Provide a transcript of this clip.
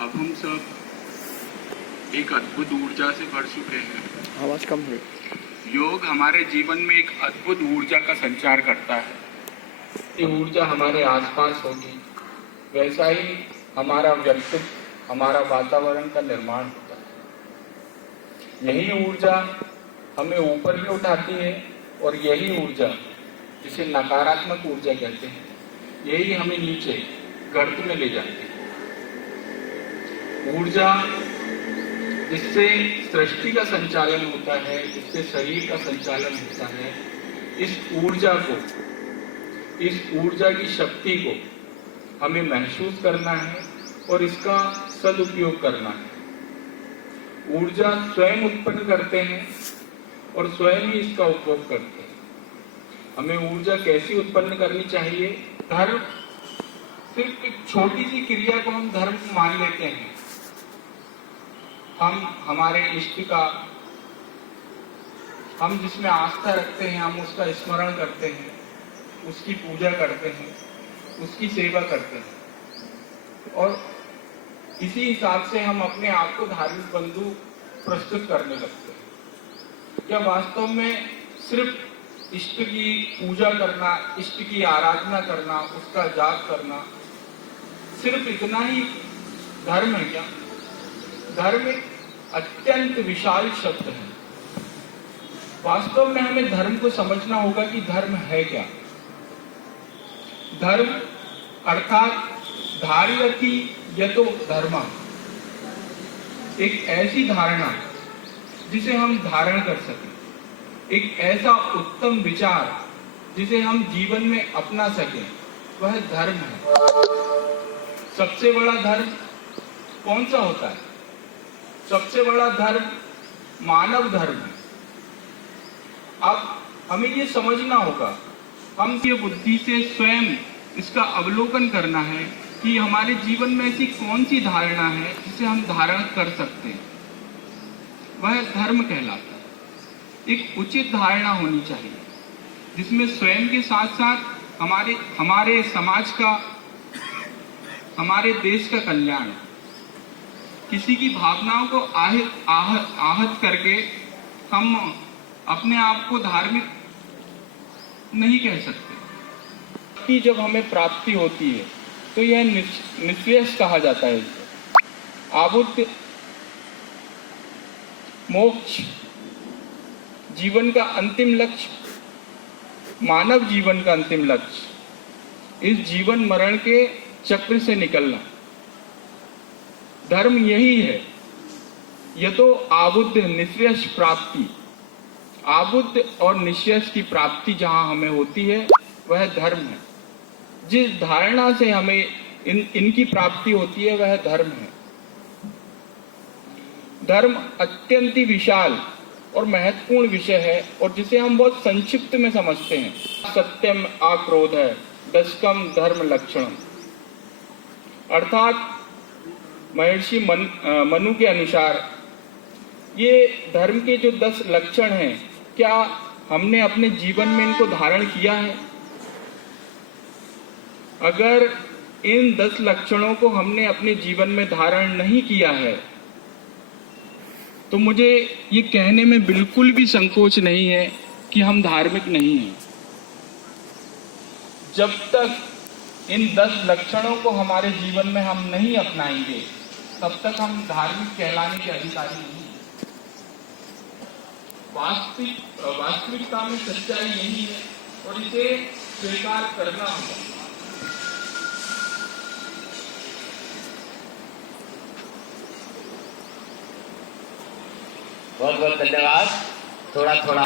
अब हम सब एक अद्भुत ऊर्जा से भर चुके हैं। आवाज कम हुई। योग हमारे जीवन में एक अद्भुत ऊर्जा का संचार करता है। ये ऊर्जा हमारे आसपास होगी, वैसा ही हमारा व्यक्तित्व, हमारा वातावरण का निर्माण होता है। यही ऊर्जा हमें ऊपर भी उठाती है और यही ऊर्जा, जिसे नकारात्मक ऊर्जा कहते हैं, यही हमें नीचे गर्त में ले जाती है। ऊर्जा जिससे सृष्टि का संचालन होता है, जिससे शरीर का संचालन होता है, इस ऊर्जा की शक्ति को हमें महसूस करना है और इसका सदुपयोग करना है। ऊर्जा स्वयं उत्पन्न करते हैं और स्वयं ही इसका उपभोग करते हैं। हमें ऊर्जा कैसी उत्पन्न करनी चाहिए? धर्म, सिर्फ एक छोटी सी क्रिया को हम धर्म मान लेते हैं। हम हमारे इष्ट का, हम जिसमें आस्था रखते हैं, हम उसका स्मरण करते हैं, उसकी पूजा करते हैं, उसकी सेवा करते हैं और इसी हिसाब से हम अपने आप को धार्मिक बंधु प्रस्तुत करने लगते हैं। क्या वास्तव में सिर्फ इष्ट की पूजा करना, इष्ट की आराधना करना, उसका जाप करना, सिर्फ इतना ही धर्म है क्या? धर्म एक अत्यंत विशाल शब्द है। वास्तव में हमें धर्म को समझना होगा कि धर्म है क्या। धर्म अर्थात धार्यति यतो धर्म, एक ऐसी धारणा जिसे हम धारण कर सकें, एक ऐसा उत्तम विचार जिसे हम जीवन में अपना सकें, वह धर्म है। सबसे बड़ा धर्म कौन सा होता है? सबसे बड़ा धर्म मानव धर्म है। अब हमें ये समझना होगा, हम ये बुद्धि से स्वयं इसका अवलोकन करना है कि हमारे जीवन में ऐसी कौन सी धारणा है जिसे हम धारण कर सकते हैं, वह धर्म कहलाता है। एक उचित धारणा होनी चाहिए जिसमें स्वयं के साथ साथ हमारे समाज का, हमारे देश का कल्याण है। किसी की भावनाओं को आहत करके हम अपने आप को धार्मिक नहीं कह सकते। कि जब हमें प्राप्ति होती है तो यह निश्रेयस कहा जाता है। आबुद्ध मोक्ष जीवन का अंतिम लक्ष्य, मानव जीवन का अंतिम लक्ष्य, इस जीवन मरण के चक्र से निकलना। धर्म यही है। यह तो आबुद्ध निश्रेयस प्राप्ति, आबुद्ध और निश्रेयस की प्राप्ति जहां हमें होती है वह धर्म है। जिस धारणा से हमें इनकी प्राप्ति होती है वह धर्म है। धर्म अत्यंत ही विशाल और महत्वपूर्ण विषय है और जिसे हम बहुत संक्षिप्त में समझते हैं। सत्यम आक्रोध है दशकम धर्म लक्षणम, अर्थात महर्षि मनु के अनुसार ये धर्म के जो 10 लक्षण हैं, क्या हमने अपने जीवन में इनको धारण किया है? अगर इन 10 लक्षणों को हमने अपने जीवन में धारण नहीं किया है तो मुझे ये कहने में बिल्कुल भी संकोच नहीं है कि हम धार्मिक नहीं हैं। जब तक इन 10 लक्षणों को हमारे जीवन में हम नहीं अपनाएंगे तब तक हम धार्मिक कहलाने के अधिकारी नहीं हैं। वास्तविकता में सच्चाई यही है और इसे स्वीकार करना होगा। बहुत बहुत धन्यवाद। थोड़ा